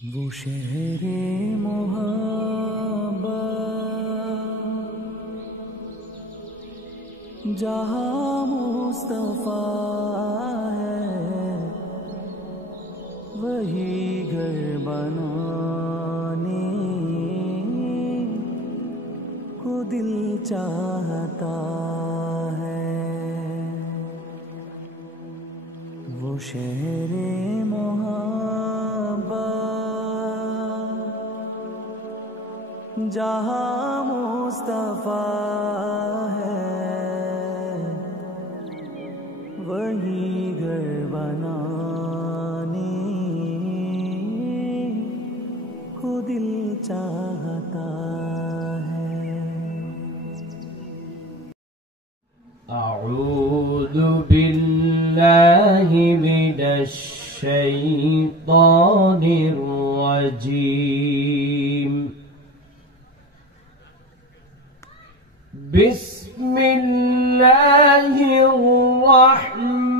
वो शहरे मोहब्बत जहाँ मुस्तफा है, वही घर बनाने को दिल चाहता है। वो शहरे मोहब्बत जहाँ मुस्तफा है, वही घर बनाने को दिल चाहता है। أعوذ بالله من الشيطان الرجيم. بسم الله الرحمن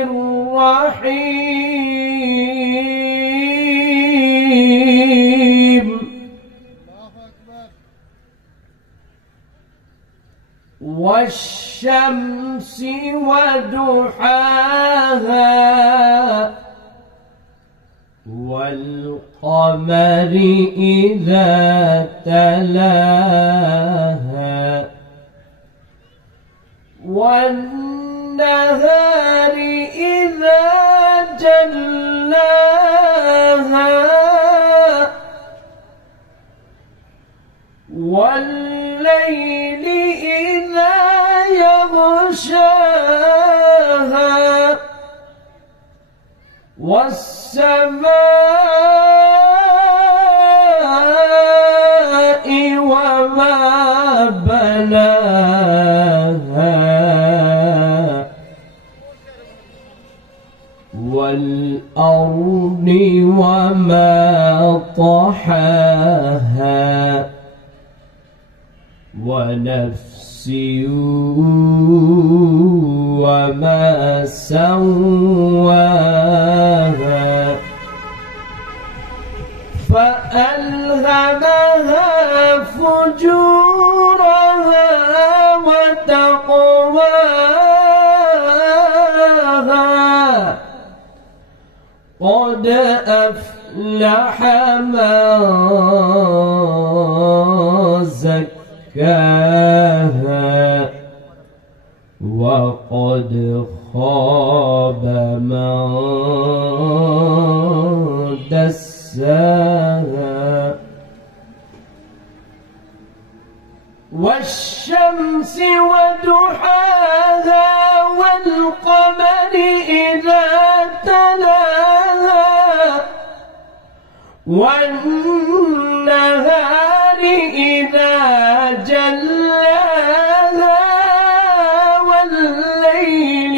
الرحيم. والشمس وضحاها والقمر إذا تلاها والنهار إذا جلاها والليل إذا يغشاها والسماء وما بناها والأرض وما طحاها ونفس وما سواها فألهمها فجورها وتقواها قد أفلح من زكاها وقد خاب من دساها والشمس وضحاها والقمر إذا تلاها والنهار إذا جلاها والليل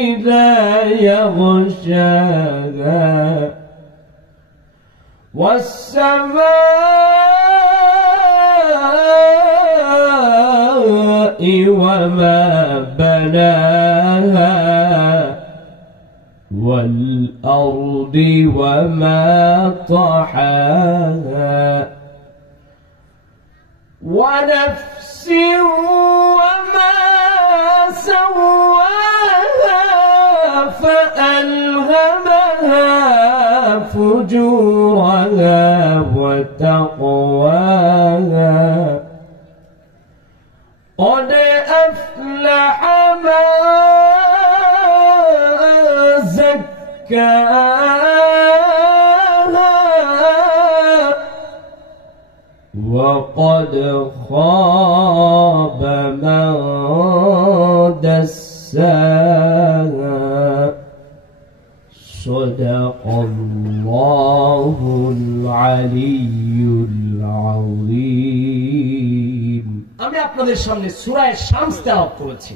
إذا يغشاها والسماء وما بناها والأرض وما طحاها ونفس وما سواها فألهمها فجورها وتقواها قد أفلح من زكاها وقد خاب من دساها صدق الله العلي العظيم. আমি আপনাদের সামনে সূরা শামস তেলাওয়াত করেছি।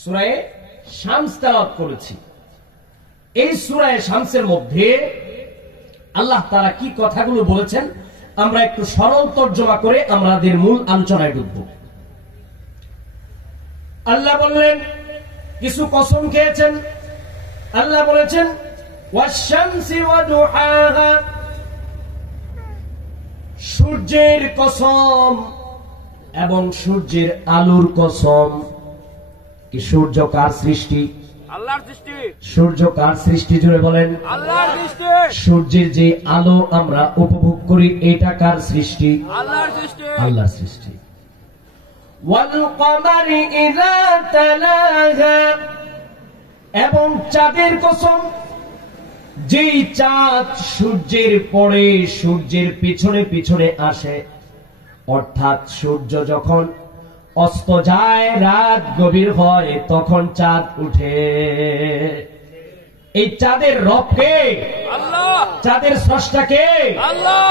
সূরা শামস তেলাওয়াত করেছি। এই সূরা শামসের মধ্যে আল্লাহ তাআলা কি কথাগুলো বলেছেন আমরা একটু সরল তর্জমা করে আমাদের মূল আলোচনায় ঢুকব। আল্লাহ বললেন কিছু কসম খেয়েছেন। আল্লাহ বলেছেন ওয়াশ-শামসি ওয়া দুহাহা, সূর্যের কসম এবং সূর্যের আলোর কসম। কি সূর্য কার সৃষ্টি? আল্লাহর সৃষ্টি। সূর্য কার সৃষ্টি? জুড়ে বলেন। আল্লাহর সৃষ্টি। সূর্যের যে আলো আমরা উপভোগ করি এটা কার সৃষ্টি? আল্লাহর সৃষ্টি। আল্লাহর সৃষ্টি। ওয়াল কমারি ইযা তালাহা, এবং চাঁদের কসম, যেই চাঁদ সূর্যের পরে সূর্যের পিছনে পিছনে আসে, অর্থাৎ সূর্য যখন অস্ত যায়, রাত গভীর হয়, তখন চাঁদ উঠে। এই চাঁদের রব কে? আল্লাহ। চাঁদের স্রষ্টা কে? আল্লাহ।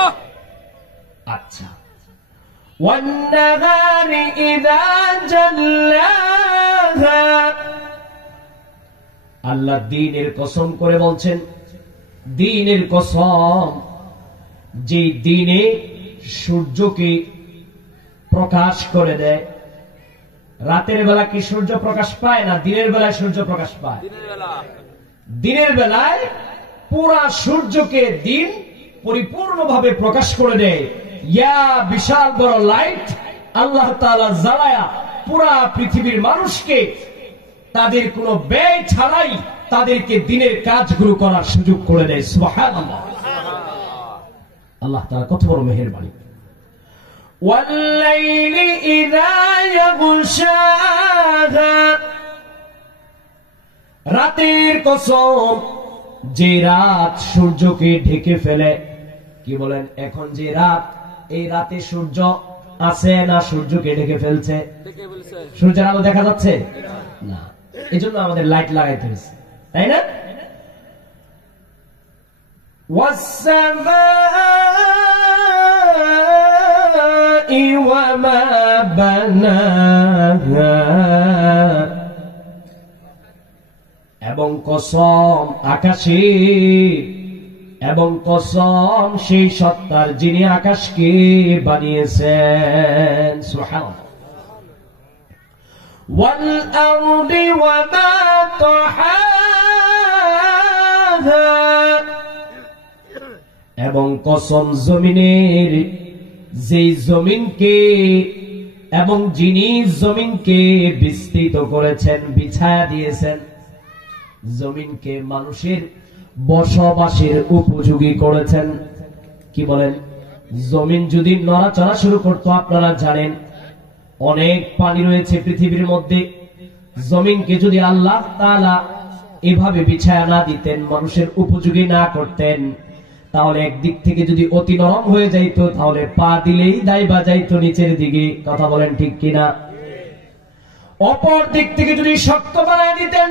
আচ্ছা। ওয়ান-নাহারি ইযা জাল্লাহা, আল্লাহ দিনের কসম করে বলছেন, দিনের কসম, যে দিনে সূর্যকে প্রকাশ করে দেয়। রাতের বেলা কি সূর্য প্রকাশ পায় না? দিনের বেলায় সূর্য প্রকাশ পায়। দিনের বেলা। দিনের বেলায় পুরা সূর্যকে দিন পরিপূর্ণভাবে প্রকাশ করে দেয়। ইয়া বিশাল বড় লাইট আল্লাহ তাআলা জ্বালায়া পুরা পৃথিবীর মানুষকে তাদের কোনো ব্যয় ছাড়াই তাদেরকে দিনের কাজগুলো করার সুযোগ করে দেয়। সুবহানাল্লাহ। আল্লাহ তাআলা কত বড় মেহেরবানি। ওয়াল-লাইলি ইযা ইয়াগশাহা, রাতের কসম, যে রাত সূর্যকে ঢেকে ফেলে। কি বলেন? এখন যে রাত, এই রাতে সূর্য আছে না সূর্যকে ঢেকে ফেলছে? দেখে বলছে। সূর্যের আলো দেখা যাচ্ছে না, এজন্য আমাদের লাইট লাগাইতে হয়েছে, তাই না? ওয়াস-সামাই ওয়া মা বানাহা, এবং কসম আকাশে, এবং কসম সেই সত্তার যিনি আকাশকে বানিয়েছেন। সুবহানাল্লাহ। ওয়াল আরদি ওয়া মা তাহাহা, এবং কসম জমিনের, যেই জমিনকে এবং যিনি জমিনকে বিস্তৃত করেছেন, বিছায়া দিয়েছেন, জমিনকে মানুষের বসবাসের উপযোগী করেছেন। কি বলেন? জমিন যদি নড়াচড়া শুরু করতো, আপনারা জানেন অনেক পানি রয়েছে পৃথিবীর মধ্যে, জমিনকে যদি আল্লাহ তাআলা এভাবে বিছায়া না দিতেন, মানুষের উপযোগী না করতেন, তাহলে একদিক থেকে যদি অতি নরম হয়ে যাইত, তাহলে পা দিলেই দাইবা যাইতো নিচের দিকে। কথা বলেন ঠিক কিনা? অপর দিক থেকে যদি শক্ত বানায় দিতেন,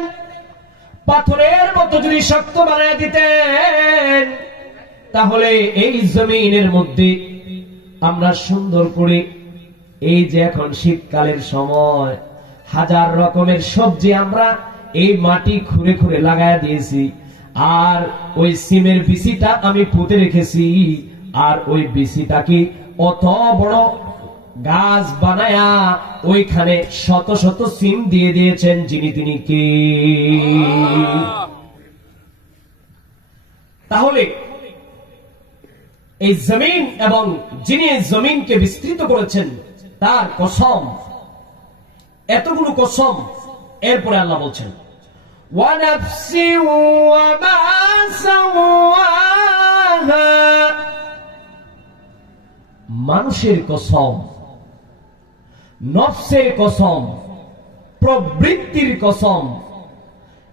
পাথরের মতো যদি শক্ত বানায় দিতেন, তাহলে এই জমিনের মধ্যে আমরা সুন্দর করে, এই যে এখন শীতকালের সময়, হাজার রকমের সবজি আমরা এই মাটি খুঁড়ে খুঁড়ে লাগায় দিয়েছি, আর ওই সিমের বিচিটা আমি পুঁতে রেখেছি, আর ওই বিচিটাকে অত বড় গাছ বানায়া ওইখানে শত শত সিম দিয়ে দিয়েছেন, যিনি তিনি কে? তাহলে এই জমিন এবং যিনি এই জমিনকে বিস্তৃত করেছেন তার কসম, এতগুলো কসম। এরপরে আল্লাহ বলছেন ওয়া নাফসি ওয়া মা সাওয়াহা, মানুষের কসম, নফসের কসম, প্রবৃত্তির কসম,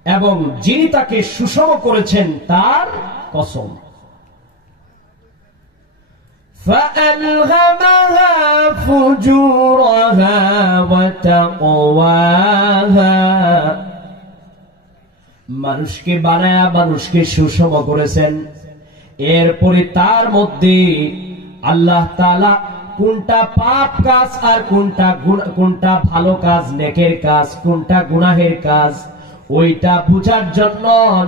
এবং যিনি তাকে সুষম করেছেন তার কসম। فألهمها فجورها وتقواها, মানুষকে বানায়া মানুষকে সুষম করেছেন, এরপরে তার মধ্যে আল্লাহ তাআলা কোনটা পাপ কাজ আর কোনটা ভালো কাজ, নেকের কাজ, কোনটা গুনাহের কাজ, ওইটা বুঝার জন্য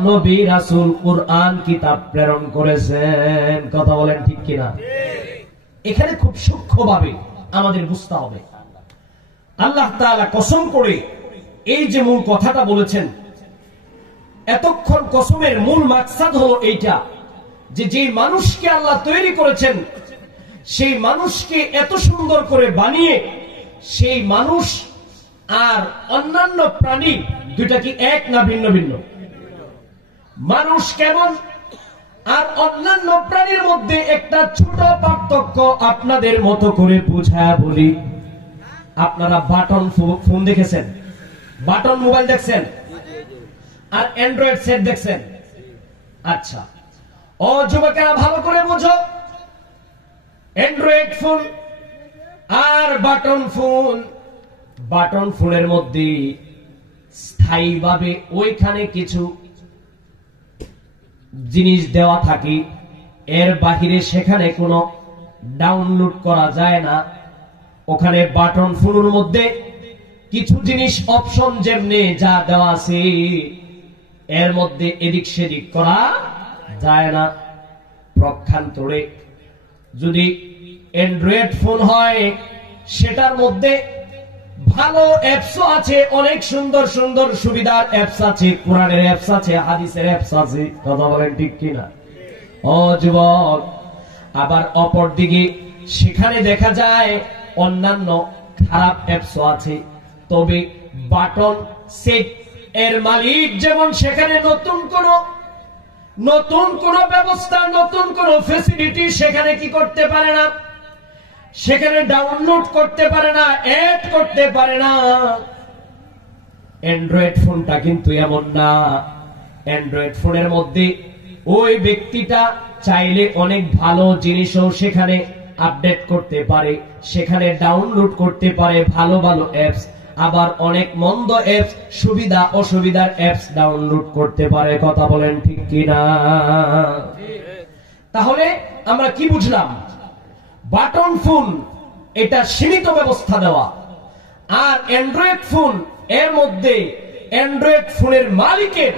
নবী রাসূল কুরআন কিতাব প্রেরণ করেছেন। কথা বলেন ঠিক কিনা? এখানে খুব সূক্ষ্মভাবে আমাদের বুঝতে হবে। আল্লাহ তাআলা কসম করে এই যে মূল কথাটা বলেছেন, এতক্ষণ কসমের মূল মাকসাদ হলো এইটা, যে যে মানুষকে আল্লাহ তৈরি করেছেন সেই মানুষকে এত সুন্দর করে বানিয়ে সেই মানুষ আর অন্যান্য প্রাণী দুইটা কি এক না ভিন্ন ভিন্ন? মানুষ কেমন আর অন্যান্য প্রাণীর মধ্যে একটা ছোট পার্থক্য আপনাদের মতো করে বুঝায়া বলি। আপনারা বাটন ফোন দেখেছেন, বাটন মোবাইল দেখছেন, আর অ্যান্ড্রয়েড সেট দেখছেন। আচ্ছা, ও যুবকেরা ভালো করে বুঝো, অ্যান্ড্রয়েড ফোন আর বাটন ফোন, বাটন ফোনের মধ্যে স্থায়ীভাবে ওইখানে কিছু জিনিস দেওয়া থাকে, এর বাহিরে সেখানে কোনো ডাউনলোড করা যায় না। ওখানে বাটন ফোনের মধ্যে কিছু জিনিস অপশন যেমনি যা দেওয়া আছে এর মধ্যে এদিক সেদিক করা যায় না। পক্ষান্তরে যদি অ্যান্ড্রয়েড ফোন হয় সেটার মধ্যে ভালো অ্যাপসও আছে, অনেক সুন্দর সুন্দর সুবিধার অ্যাপস আছে, কোরআনের অ্যাপস আছে, হাদিসের অ্যাপস আছে। কথা বলেন ঠিক কিনা? ও যুবক, আবার অপর দিকে সেখানে দেখা যায় অন্যান্য খারাপ অ্যাপসও আছে। তবে বাটন সেট এর মালিক যেমন সেখানে নতুন কোন ব্যবস্থা, নতুন কোন ফ্যাসিলিটি সেখানে কি করতে পারে না, সেখানে ডাউনলোড করতে পারে না, এড করতে পারে না। অ্যান্ড্রয়েড ফোনটা কিন্তু এমন না। অ্যান্ড্রয়েড ফোনের মধ্যে ওই ব্যক্তিটা চাইলে অনেক ভালো জিনিসও সেখানে আপডেট করতে পারে, সেখানে ডাউনলোড করতে পারে ভালো ভালো অ্যাপস, আবার অনেক মন্দ অ্যাপস, সুবিধা অসুবিধার অ্যাপস ডাউনলোড করতে পারে। কথা বলেন ঠিক কিনা? তাহলে আমরা কি বুঝলাম? বাটন ফোন এটা সীমিত ব্যবস্থা দেওয়া, আর অ্যান্ড্রয়েড ফোন এর মধ্যে অ্যান্ড্রয়েড ফোনের মালিকের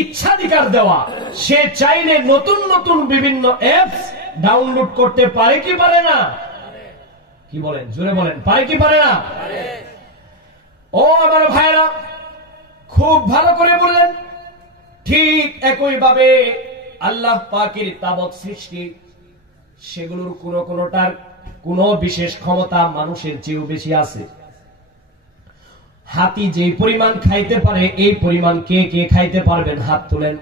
ইচ্ছাধিকার দেওয়া। সে চাইলে নতুন নতুন বিভিন্ন অ্যাপস ডাউনলোড করতে পারে কি পারে না? কি বলেন, জোরে বলেন, পারে কি পারে না? ও আমার ভাইরা, খুব ভালো করে বললেন। ঠিক একই ভাবে আল্লাহ পাকের তাবৎ সৃষ্টি, সেগুলোর কোনটার কোন বিশেষ ক্ষমতা মানুষের চেয়েও বেশি আছে। হাতি যে পরিমাণ খাইতে পারে এই পরিমাণ কে কে খাইতে পারবেন? হাত তুলেন,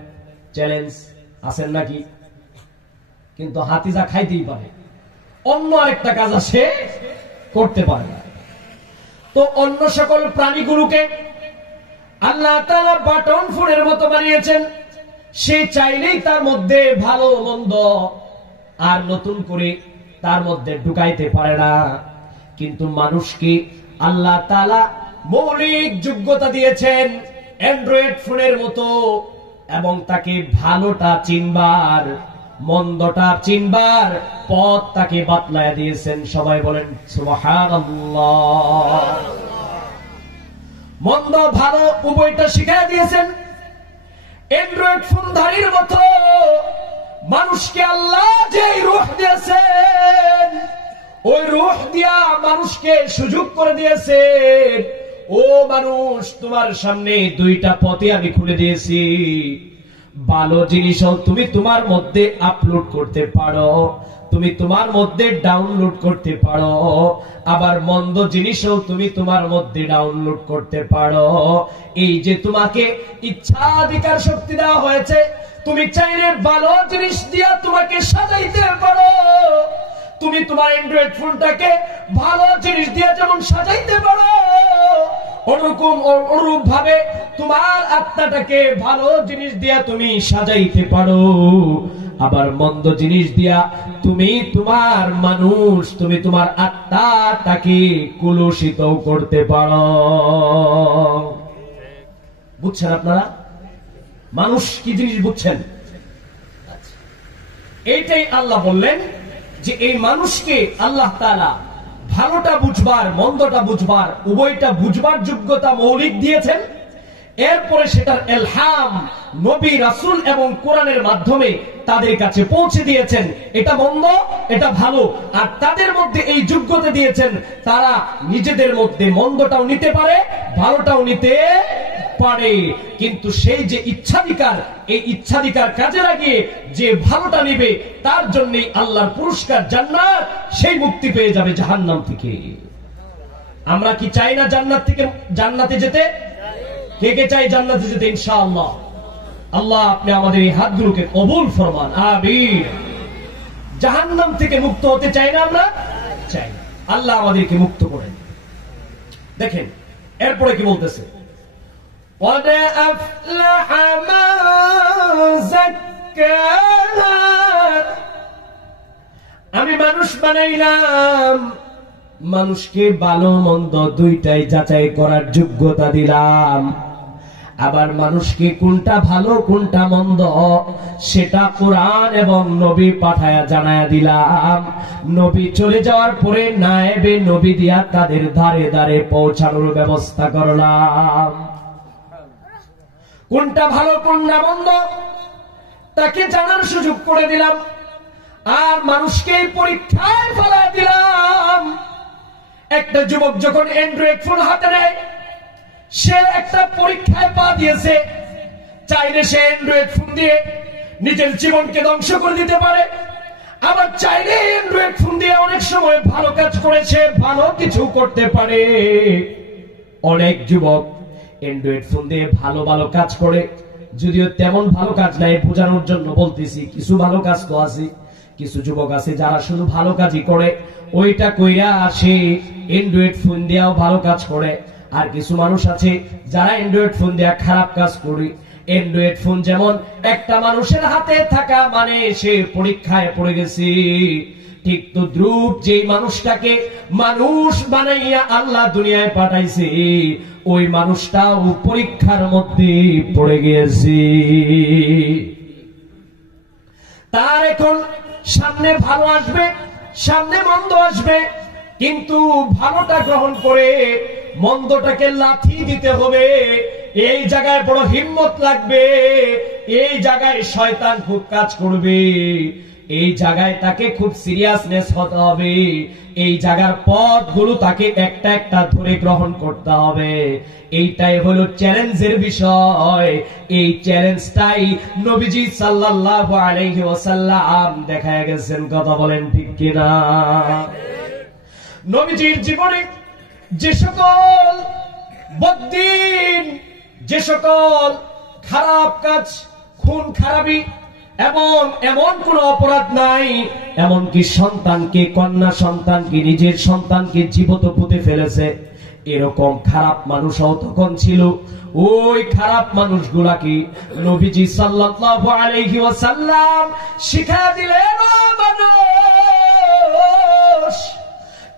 চ্যালেঞ্জ আছেন নাকি? কিন্তু হাতি যা খাইতেই পারে, অন্য আরেকটা কাজ আছে করতে পারে না। তো অন্য সকল প্রাণীগুলোকে আল্লাহ তাআলা বাটন ফোনের মতো বানিয়েছেন। সে চাইলেই তার মধ্যে ভালো মন্দ আর নতুন করে তার মধ্যে ঢুকাইতে পারে না। কিন্তু মানুষকে আল্লাহ তাআলা মৌলিক যোগ্যতা দিয়েছেন অ্যান্ড্রয়েড ফোনের মতো, এবং তাকে ভালোটা চিনবার মন্দটা চিনবার পথ তাকে বাতলায়া দিয়েছেন। সবাই বলেন সুবহানাল্লাহ। মন্দ ভালো উভয়টা শিখাই দিয়েছেন। অ্যান্ড্রয়েড ফোনধারীর মতো মানুষকে আল্লাহ যে রূহ দিয়েছেন, ওই রূহ দিয়া মানুষকে সুযোগ করে দিয়েছেন, ও মানুষ তোমার সামনে দুইটা পথে আমি খুলে দিয়েছি। ভালো জিনিসও তুমি তোমার মধ্যে আপলোড করতে পারো, তুমি তোমার মধ্যে ডাউনলোড করতে পারো, আবার মন্দ জিনিসও তুমি তোমার মধ্যে ডাউনলোড করতে পারো। এই যে তোমাকে ইচ্ছাধিকার শক্তি দেওয়া হয়েছে, তুমি চাইলে ভালো জিনিস দিয়া তোমাকে সাজাইতে পারো। তুমি তোমার অ্যান্ড্রয়েড ফোনটাকে ভালো জিনিস দিয়া যেমন সাজাইতে পারো, অনুরূপ ভাবে তোমার আত্মাটাকে ভালো জিনিস দিয়া তুমি সাজাইতে পারো। আবার মন্দ জিনিস দিয়া তুমি তোমার তুমি তোমার আত্মাটাকে কলুষিত করতে পারো। বুঝছেন আপনারা? মানুষ কি জিনিস বুঝছেন? এইটাই আল্লাহ বললেন যে এই মানুষকে আল্লাহ তাআলা ভালোটা বুঝবার মন্দটা বুঝবার উভয়টা বুঝবার যোগ্যতা মৌলিক দিয়েছেন। এরপরে সেটার ইলহাম নবী রাসূল এবং কোরআনের মাধ্যমে তাদের কাছে পৌঁছে দিয়েছেন, এটা মন্দ এটা ভালো। আর তাদের মধ্যে এই যোগ্যতা দিয়েছেন তারা নিজেদের মধ্যে মন্দটাও নিতে পারে, ভালোটাও নিতে পারে, কিন্তু সেই যে ইচ্ছাধিকার, এই ইচ্ছাধিকার কাজে লাগিয়ে যে ভালোটা নিবে তার জন্যই আল্লাহর পুরস্কার জান্নাত, সেই মুক্তি পেয়ে যাবে জাহান্নাম থেকে। আমরা কি চাই না জান্নাত থেকে জান্নাতে যেতে? কে কে চাই জান্নাতে যেতে? ইনশাআল্লাহ। আল্লাহ আপনি আমাদের এই হাতগুলোকে কবুল ফরমান, আমিন। জাহান্নাম থেকে মুক্ত হতে চাই না আমরা? চাই। আল্লাহ আমাদেরকে মুক্ত করেন। দেখেন এরপরে কি বলতেছে, قد أفلح من زكاها। আমি মানুষ বানাইলাম, মানুষকে ভালো মন্দ দুইটাই যাচাই করার যোগ্যতা দিলাম। আবার মানুষকে কোনটা ভালো কোনটা মন্দ সেটা কোরআন এবং নবী পাঠায়া জানায়া দিলাম। নবী চলে যাওয়ার পরে নায়েবে নবী দিয়া তাদের ধারে ধারে পৌঁছানোর ব্যবস্থা করলাম। কোনটা ভালো কোনটা মন্দ তাকে জানার সুযোগ করে দিলাম। আর মানুষকে পরীক্ষায় ফেলা দিলাম। একটা যুবক যখন অ্যান্ড্রয়েড ফোন হাতে নেয়, সে একটা পরীক্ষায় পা দিয়েছে। চাইলে সে অ্যান্ড্রয়েড ফোন দিয়ে নিজের জীবনকে ধ্বংস করে দিতে পারে, আবার চাইলে অ্যান্ড্রয়েড ফোন দিয়ে অনেক সময় ভালো কাজ করেছে, ভালো কিছু করতে পারে। অনেক যুবক অ্যান্ড্রয়েড ফোন দিয়ে ভালো ভালো কাজ করে, যদিও তেমন ভালো কাজ নাই, বোঝানোর জন্য বলতেছি। কিছু ভালো কাজ তো আছে, কিছু যুবক আছে যারা শুধু ভালো কাজই করে, ওইটা কইরা আসে অ্যান্ড্রয়েড ফোন দিয়েও ভালো কাজ করে। আর কিছু মানুষ আছে যারা অ্যান্ড্রয়েড ফোন দিয়ে খারাপ কাজ করে। অ্যান্ড্রয়েড ফোন যেমন একটা মানুষের হাতে থাকা মানে সে পরীক্ষায় পড়ে গেছে, ঠিক তো দ্রুপ যেই মানুষটাকে মানুষ বানাইয়া আল্লাহ দুনিয়ায় পাঠাইছে, ওই মানুষটাও পরীক্ষার মধ্যে পড়ে গিয়েছে। তার এখন সামনে ভালো আসবে, সামনে মন্দ আসবে, কিন্তু ভালোটা গ্রহণ করে মন্দটাকে লাথি দিতে হবে। এই জায়গায় বড় হিম্মত লাগবে, এই জায়গায় শয়তান খুব কাজ করবে, এই জায়গায় তাকে খুব সিরিয়াসনেস হতে হবে। এই জায়গার পথগুলো তাকে একটা একটা ধরে গ্রহণ করতে হবে। এইটাই হলো চ্যালেঞ্জের বিষয়। এই চ্যালেঞ্জটাই নবীজি সাল্লাল্লাহু আলাইহি ওয়াসাল্লাম দেখায় গেছেন। কথা বলেন ঠিক কিনা? নবীজির জীবনে যে সকল বদ্দিন, যে সকল খারাপ কাজ, খুন খারাপি এবং এমন কোন অপরাধ নাই, এমনকি সন্তানকে, কন্যা সন্তানকে, নিজের সন্তানকে জীবিত পুঁতে ফেলেছে, এরকম খারাপ মানুষও তখন ছিল। ওই খারাপ মানুষগুলাকে নবীজি সাল্লাল্লাহু আলাইহি ওয়াসাল্লাম শিক্ষা দিলেন, ও মানুষ,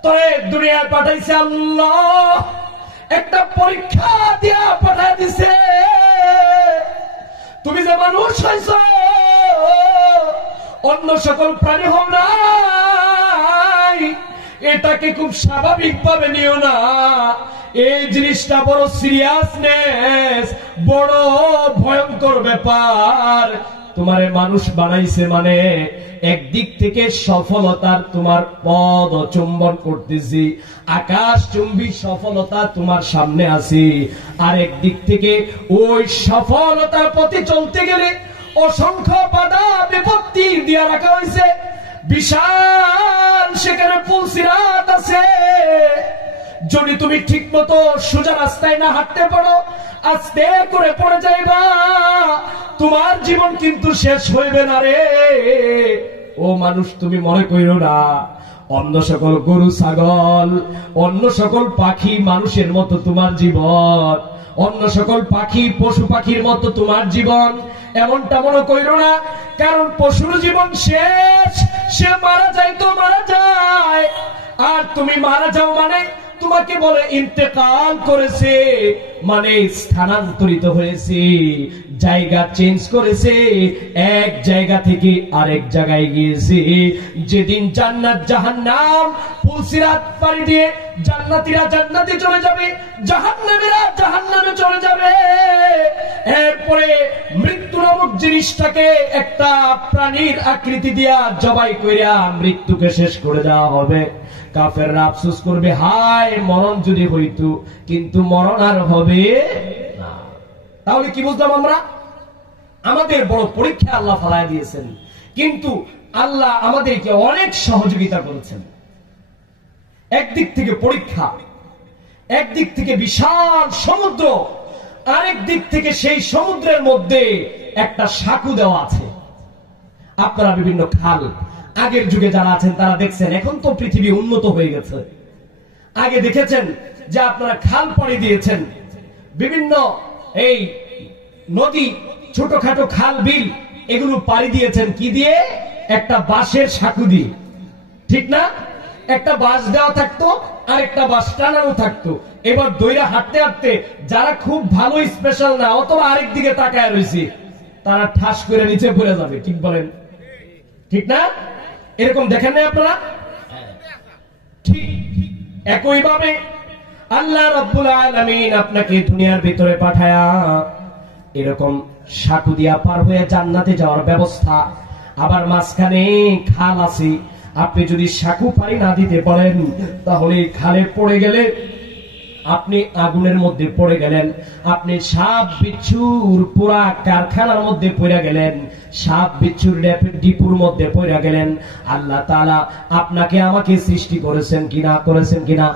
তোরে দুনিয়ায় পাঠাইছে আল্লাহ, একটা পরীক্ষা দিয়া পাঠাই দিছে। তুমি যে মানুষ হইছ, অন্য সকল প্রাণী হও নাই, এটাকে খুব স্বাভাবিক ভাবে নিও না। এই জিনিসটা বড় সিরিয়াসনেস, বড় ভয়ঙ্কর ব্যাপার। তোমারে মানুষ বানাইছে মানে একদিক থেকে সফলতার তোমার পদ চুম্বন করতেছি, আকাশ চুম্বী সফলতা তোমার সামনে আছে। আর একদিক থেকে ওই সফলতার পথে চলতে গেলে অসংখ্য বাধা বিপত্তি দিয়ে রাখা হয়েছে। বিশাল সেখানে পুলসিরাত আছে। যদি তুমি ঠিক মতো সোজা রাস্তায় না হাঁটতে পারো, আস্তে করে পড়ে যাইবা, তোমার জীবন কিন্তু শেষ হইবে না রে। ও মানুষ, তুমি মনে কইরো না অন্য সকল গরু ছাগল, অন্য সকল পাখি মানুষের মতো তোমার জীবন, অন্য সকল পাখি পশু পাখির মতো তোমার জীবন, এমনটা মনে কইরো না। কারণ পশুর জীবন শেষ, সে মারা যায় তো মারা যায়, আর তুমি মারা যাও মানে তোমাকে বলে ইন্তেকাল করেছে, মানে স্থানান্তরিত হয়েছে, জায়গা চেঞ্জ করেছে, এক জায়গা থেকে আরেক জায়গায় গিয়েছে। যেদিন জান্নাত জাহান্নাম পুলসিরাত পাড়ি দিয়ে জান্নাতীরা জান্নাতে চলে যাবে, জাহান্নামীরা জাহান্নামে চলে যাবে। এরপরে মৃত্যু নামক জিনিসটাকে একটা প্রাণীর আকৃতি দিয়া জবাই কইরা মৃত্যুকে শেষ করে দেওয়া হবে। কাফেররা আফসোস করবে, হায় মরণ যদি হইতো, কিন্তু মরণ আর হবে না। তাহলে কি বুঝলাম আমরা? আমাদের বড় পরীক্ষা আল্লাহ ফালায় দিয়েছেন, কিন্তু আল্লাহ আমাদেরকে অনেক সহযোগিতা করেছেন। একদিক থেকে পরীক্ষা, একদিক থেকে বিশাল সমুদ্র, আরেক দিক থেকে সেই সমুদ্রের মধ্যে একটা সাঁকু দেওয়া আছে। আপনারা বিভিন্ন খাল, আগের যুগে যারা আছেন তারা দেখছেন, এখন তো পৃথিবী উন্নত হয়ে গেছে। আগে দেখেছেন যে আপনারা খাল পাড়ি দিয়েছেন, বিভিন্ন এই নদী, ছোটখাটো খাল বিল, এগুলো পাড়ি দিয়েছেন কি দিয়ে? একটা বাঁশের সাঁকু দিয়ে, ঠিক না? একটা বাঁশ দেওয়া থাকতো আর একটা বাঁশ টানানো থাকতো। এবার দইরা হাঁটতে হাঁটতে যারা খুব ভালো স্পেশাল না, অথবা আরেক দিকে তাকায় রয়েছে, তারা ঠাস করে নিচে পড়ে যাবে। ঠিক বলেন, ঠিক না? এরকম দেখেন না আপনারা? ঠিক একইভাবে আল্লাহ রাব্বুল আলামিন আপনাকে দুনিয়ার ভিতরে পাঠায়া এরকম সাঁকু দিয়া পার হয়ে জান্নাতে যাওয়ার ব্যবস্থা। আবার মাঝখানে খাল আছে, আপনি যদি সাঁকু পারি না দিতে পারেন তাহলে খালে পড়ে গেলে আপনি আগুনের মধ্যে পড়ে গেলেন, আপনি সাপ বিচ্ছুর পুরা কারখানার মধ্যে পড়ে গেলেন, সাপ বিচ্ছুর ডিপুর মধ্যে পড়ে গেলেন। আল্লাহ তাআলা আপনাকে আমাকে সৃষ্টি করেছেন কিনা? করেছেন কিনা?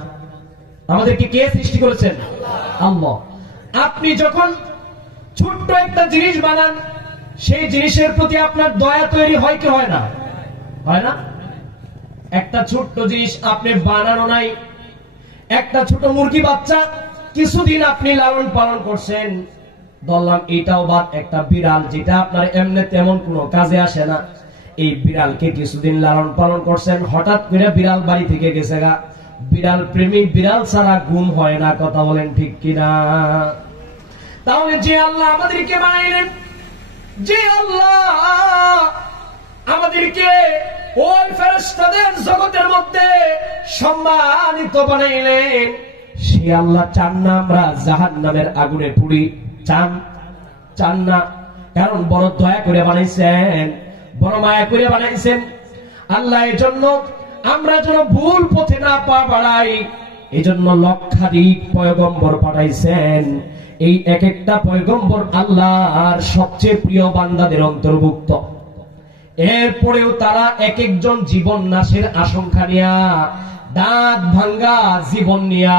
আমাদেরকে কে সৃষ্টি করেছেন? আল্লাহ। আপনি যখন ছোট্ট একটা জিনিস বানান, সেই জিনিসের প্রতি আপনার দয়া তৈরি হয় কি হয় না? হয় না? একটা ছোট্ট জিনিস আপনি বানানো নাই, একটা ছোট মুরগি বাচ্চা কিছুদিন আপনি লালন পালন করছেন, বললাম এটাও বাদ, একটা বিড়াল যেটা আপনার এমনি তেমন কোনো কাজে আসে না, এই বিড়ালকে কিছুদিন লালন পালন করছেন, হঠাৎ করে বিড়াল বাড়ি থেকে গেছে গা। বিড়াল প্রেমী, বিড়াল ছাড়া ঘুম হয় না, কথা বলেন ঠিক কিনা? তাহলে যে আল্লাহ আমাদেরকে বানাইলেন, যে আল্লাহ আমাদেরকে ওই ফেরেশতাদের জগতের মধ্যে সম্মানিত বানাইলেন, সে আল্লাহ চান না আমরা জাহান্নামের আগুনে পুড়ি? চান না? কারণ বড় দয়া করে বানাইছেন, বড় মায়া করে বানাইছেন আল্লাহ। এর জন্য আমরা যেন ভুল পথে না পা বাড়াই, এই জন্য লক্ষাধিক পয়গম্বর পাঠাইছেন। এই এক একটা পয়গম্বর আল্লাহর সবচেয়ে প্রিয় বান্দাদের অন্তর্ভুক্ত। এরপরেও তারা এক একজন জীবন নাশের আশঙ্কা নিয়া, দাঁত ভাঙ্গা জীবন নিয়া,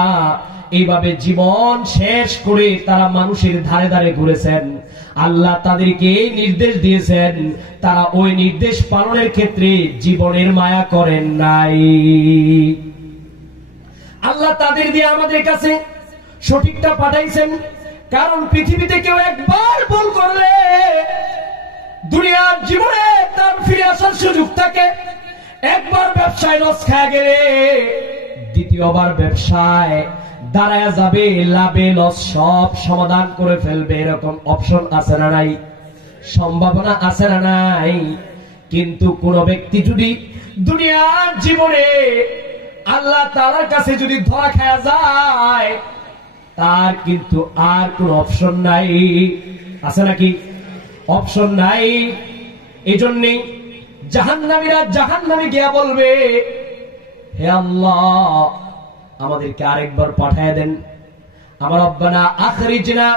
এইভাবে জীবন শেষ করে তারা মানুষের ধারে ধারে ঘুরেছেন। আল্লাহ তাদেরকে নির্দেশ দিয়েছেন, তারা ওই নির্দেশ পালনের ক্ষেত্রে জীবনের মায়া করেন নাই। আল্লাহ তাদের দিয়ে আমাদের কাছে সঠিকটা পাঠাইছেন, কারণ পৃথিবীতে কেউ একবার ভুল করলে দুনিয়ার জীবনে তার ফিরে আসার সুযোগ থাকে। একবার ব্যবসায় লস খায় গেলে দ্বিতীয়বার ব্যবসায় দাঁড়ায় যাবে, লাভে লস সব সমাধান করে ফেলবে, এরকম অপশন আছে না নাই? সম্ভাবনা আছে না নাই? কিন্তু কোন ব্যক্তি যদি দুনিয়ার জীবনে আল্লাহ তাআলার কাছে যদি ধরা খায়া যায়, তার কিন্তু আর কোন অপশন নাই। আছে নাকি? অপশন নাই। এই জন্যে জাহান্নামীরা জাহান্নামে গিয়া বলবে, হে আল্লাহ আমাদেরকে আরেকবার পাঠায় দেন, আমার রব্বানা আখরিজনা,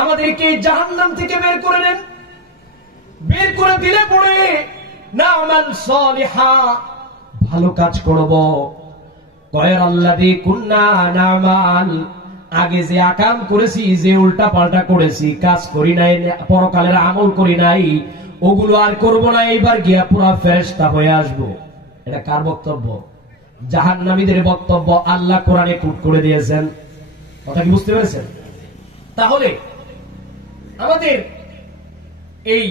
আমাদেরকে জাহান্নাম থেকে বের করে দেন। বের করে দিলে পরে না'মাল সালিহা, ভালো কাজ করব, গায়রাল্লাযী কুননা না'মাল, আগে যে আকাম করেছি, যে উল্টা পাল্টা করেছি, কাজ করি নাই, পরকালের আমল করি নাই, ওগুলো আর করব না, এইবার গিয়া পুরা ফেরেশতা হয়ে আসব। এটা কার বক্তব্য? জাহান্নামীদের বক্তব্য। আল্লাহ কোরআনে কোট করে দিয়েছেন। কথা কি বুঝতে পেরেছেন? তাহলে আমাদের এই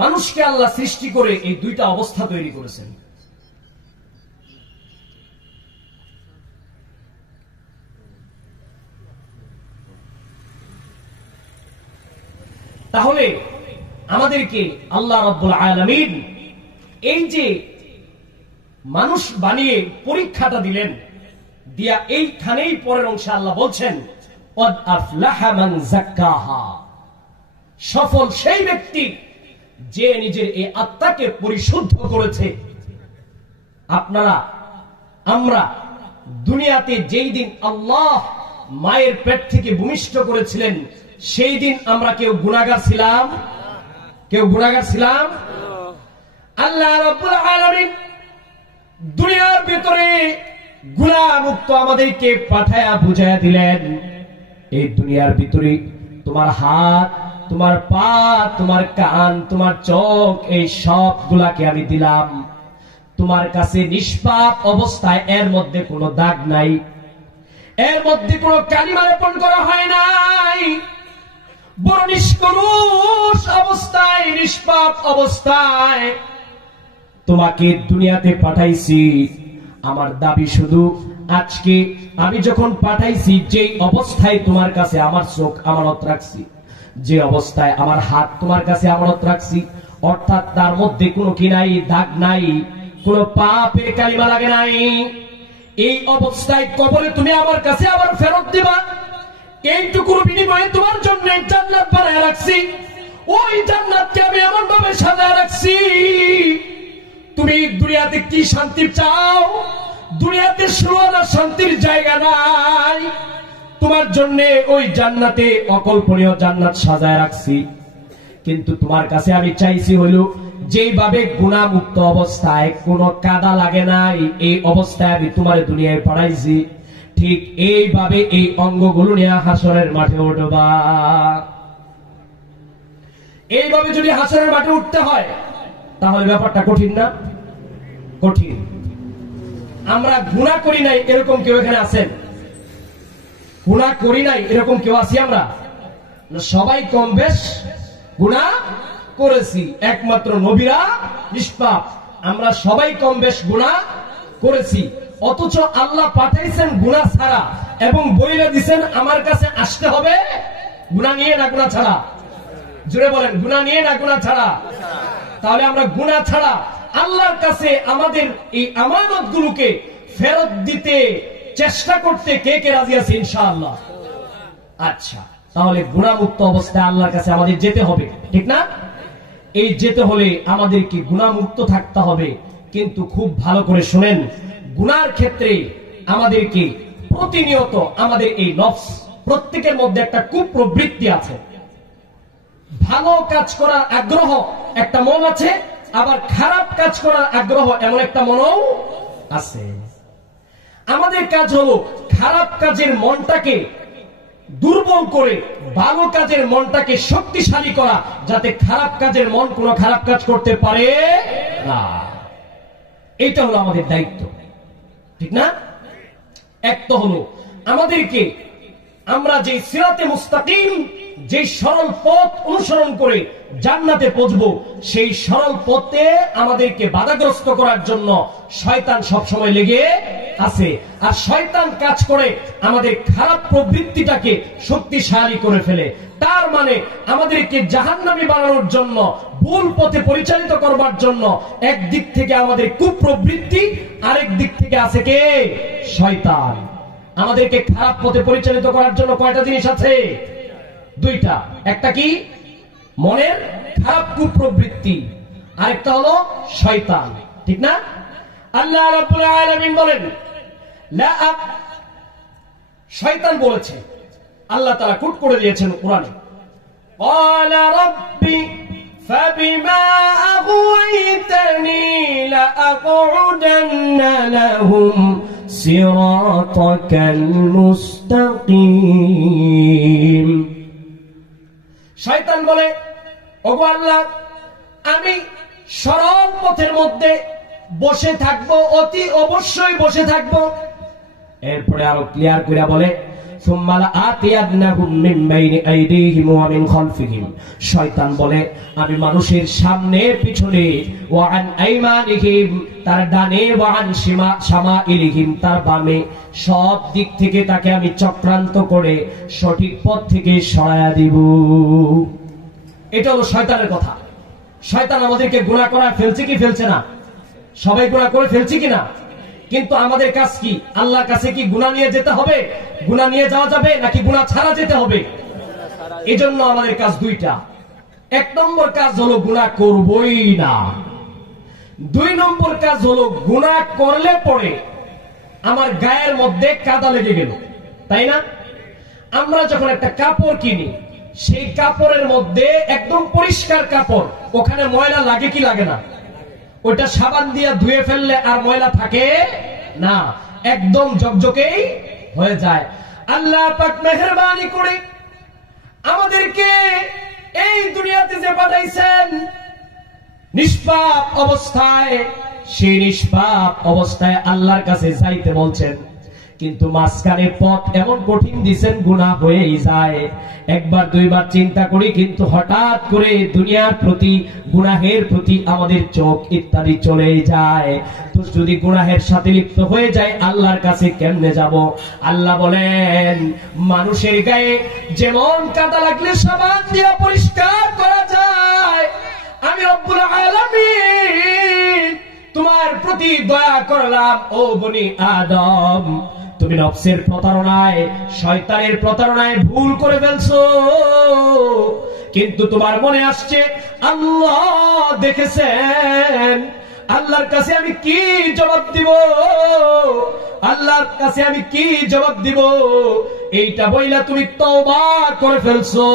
মানুষকে আল্লাহ সৃষ্টি করে এই দুইটা অবস্থা তৈরি করেছেন। তাহলে আমাদেরকে আল্লাহ রাব্বুল আলামিন এই যে মানুষ বানিয়ে পরীক্ষাটা দিলেন, দিয়া এইখানেই পরের অংশে আল্লাহ বলছেন, ক্বাদ আফলাহা মান যাক্কাহা, সফল সেই ব্যক্তি যে নিজের এই আত্মাকে পরিশুদ্ধ করেছে। আপনারা, আমরা দুনিয়াতে যেই দিন আল্লাহ মায়ের পেট থেকে ভূমিষ্ঠ করেছিলেন, সেই দিন আমরা কেউ গুনাহগার ছিলাম? কেউ গুনাহগার ছিলাম? আল্লাহ রাব্বুল আলামিন দুনিয়ার ভিতরে গুনাহ মুক্ত আমাদেরকে পাঠায়া বুঝায়া দিলেন, এই দুনিয়ার ভিতরে তোমার হাত, তোমার পা, তোমার কান, তোমার চোখ, এই সবগুলাকে আমি দিলাম তোমার কাছে নিষ্পাপ অবস্থায়। এর মধ্যে কোনো দাগ নাই, এর মধ্যে কোনো কালিমা লেপন করা হয় নাই। বড় নিষ্কলুষ অবস্থায়, নিষ্পাপ অবস্থায় তোমাকে দুনিয়াতে পাঠাইছি। আমার দাবি শুধু আজকে আমি যখন পাঠাইছি, যে অবস্থায় তোমার কাছে আমার চোখ আমানত রাখছি, যে অবস্থায় আমার হাত তোমার কাছে আমানত রাখছি, অর্থাৎ তার মধ্যে কোনো কি নাই, দাগ নাই, কোনো পাপের কালিমা লাগে নাই, এই অবস্থায় কবরে তুমি আমার কাছে আবার ফেরত দিবা। এইটুকুর বিনিময়ে তোমার জন্য জান্নাত বানায় রাখছি। ওই জান্নাতকে আমি এমন ভাবে সাজায় রাখছি, তুমি দুনিয়াতে কি শান্তি চাও? দুনিয়াতে সুরানা শান্তির জায়গা নাই। তোমার জন্য ওই জান্নাতে অকল্পনীয় জান্নাত সাজায় রাখছি। কিন্তু তোমার কাছে আমি চাইছি হইল যেভাবে গুনাহমুক্ত অবস্থায় কোনো কাদা লাগে নাই, এই অবস্থায় আমি তোমার দুনিয়ায় পাঠাইছি, ঠিক এইভাবে এই অঙ্গগুলো নিয়ে হাসরের মাঠে উঠবা। এইভাবে যদি হাসরের মাঠে উঠতে হয় তাহলে ব্যাপারটা কঠিন না? কঠিন। আমরা গুনাহ করি নাই এরকম কেউ এখানে আছেন? গুনাহ করি নাই এরকম কেউ আছি আমরা? সবাই কম বেশ গুনাহ করেছি, একমাত্র নবীরা নিষ্পাপ। আমরা সবাই কম বেশ গুনাহ করেছি, অথচ আল্লাহ পাঠাইছেন গুনাহ ছাড়া এবং বইলে দিচ্ছেন আমার কাছে আসতে হবে গুনাহ নিয়ে না গুনাহ ছাড়া। জুড়ে বলেন, গুনাহ নিয়ে না গুনাহ ছাড়া। তাহলে আমরা গুনাহ ছাড়া আল্লাহর কাছে আমাদের এই আমানতগুলোকে ফেরত দিতে চেষ্টা করতে কে কে রাজি আছে ইনশাআল্লাহ? আচ্ছা, তাহলে গুনাহমুক্ত অবস্থায় আল্লাহর কাছে আমাদের যেতে হবে, ঠিক না? এই যেতে হলে আমাদেরকে গুনাহমুক্ত থাকতে হবে। কিন্তু খুব ভালো করে শুনেন, গুনার ক্ষেত্রে আমাদেরকে প্রতিনিয়ত আমাদের এই নফস, প্রত্যেকের মধ্যে একটা কুপ্রবৃত্তি আছে। ভালো কাজ করার আগ্রহ একটা মন আছে, আবার খারাপ কাজ করার আগ্রহ এমন একটা মনও আছে। আমাদের কাজ হলো খারাপ কাজের মনটাকে দুর্বল করে ভালো কাজের মনটাকে শক্তিশালী করা, যাতে খারাপ কাজের মন কোনো খারাপ কাজ করতে পারে না। এটা হলো আমাদের দায়িত্ব, ঠিক না? এক তো হলো আমাদেরকে আমরা যে সিরাতে মুস্তাকিম, যে সরল পথ অনুসরণ করে জান্নাতে পৌঁছবো, সেই সরল পথে আমাদেরকে বাধাগ্রস্ত করার জন্য শয়তান সবসময় লেগে আছে। আর শয়তান কাজ করে আমাদের খারাপ প্রবৃত্তিটাকে শক্তিশালী করে ফেলে। তার মানে আমাদেরকে জাহান্নামী বানানোর জন্য, ভুল পথে পরিচালিত করবার জন্য একদিক থেকে আমাদের কুপ্রবৃত্তি, আরেক দিক থেকে আছে কে? শয়তান। আমাদেরকে খারাপ পথে পরিচালিত করার জন্য কয়টা জিনিস আছে? দুইটা। একটা কি? মনের খারাপ কুপ্রবৃত্তি, আরেকটা হলো শয়তান, ঠিক না? আল্লাহ রাব্বুল আলামিন বলেন, শয়তান বলেছে, আল্লাহ তাআলা কোট করে দিয়েছেন কোরআনে, ক্বালা রাব্বি ফাবিমা আগওয়াইতানি লাআকউদান্না লাহুম সিরাতাকাল মুস্তাকিম। শয়তান বলে, ওগো আল্লাহ, আমি সরল পথের মধ্যে বসে থাকবো, অতি অবশ্যই বসে থাকবো। এরপরে আরো ক্লিয়ার করে বলে, শয়তান বলে, আমি মানুষের সামনে পিছনে, তার ডানে, তার বামে, সব দিক থেকে তাকে আমি চক্রান্ত করে সঠিক পথ থেকে সরায়া দিব। এটা হলো শয়তানের কথা। শয়তান আমাদেরকে গুনাহ করা ফেলছে কি ফেলছে না? সবাই গুনাহ করে ফেলছি কিনা? কিন্তু আমাদের কাজ কি? আল্লাহর কাছে কি গুনাহ নিয়ে যেতে হবে? গুনাহ নিয়ে যাওয়া যাবে নাকি গুনাহ ছাড়া যেতে হবে? এজন্য আমাদের কাজ দুইটা। এক নম্বর কাজ হলো গুনাহ করবই না। দুই নম্বর কাজ হলো গুনাহ করলে পরে আমার গায়ের মধ্যে কাদা লেগে গেল, তাই না? আমরা যখন একটা কাপড় কিনি, সেই কাপড়ের মধ্যে একদম পরিষ্কার কাপড়, ওখানে ময়লা লাগে কি লাগে না? ওটা সাবান দিয়ে ধুয়ে ফেললে আর ময়লা থাকে না, একদম ঝকঝকেই হয়ে যায়। আল্লাহ পাক মেহেরবানি করে আমাদেরকে এই দুনিয়াতে যে পাঠাইছেন নিষ্পাপ অবস্থায়, সেই নিষ্পাপ অবস্থায় আল্লাহর কাছে যাইতে বলছেন, কিন্তু মাঝখানে পথ এমন কঠিন দিচ্ছেন, গুনাহ হয়েই যায়। একবার দুইবার চিন্তা করি, কিন্তু হঠাৎ করে দুনিয়ার প্রতি, গুনাহের প্রতি আমাদের চোখ ইত্যাদি চলেই যায়। তো যদি গুনাহের সাথে লিপ্ত হয়ে যায়, আল্লাহর কাছে কেমনে যাব? আল্লাহ বলেন, মানুষের গায়ে যেমন কাদা লাগলে সাবান দিয়ে পরিষ্কার করা যায়, আমি রব্বুল আলামিন তোমার প্রতি দয়া করলাম। ও বনি আদম, তুমি নফসের প্রতারণায়, শয়তানের প্রতারণায় ভুল করে ফেলছো, কিন্তু তোমার মনে আসছে আল্লাহ দেখেছেন। আল্লাহর কাছে আমি কি জবাব দিব? আল্লাহর কাছে আমি কি জবাব দিব? এইটা বইলা তুমি তওবা করে ফেলছো,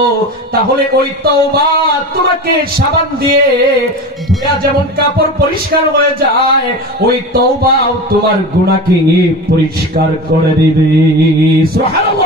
তাহলে ওই তওবা তোমাকে সাবান দিয়ে ধুয়া যেমন কাপড় পরিষ্কার হয়ে যায়, ওই তওবাও তোমার গুনাহকে পরিষ্কার করে দিবে। সুবহানাল্লাহ।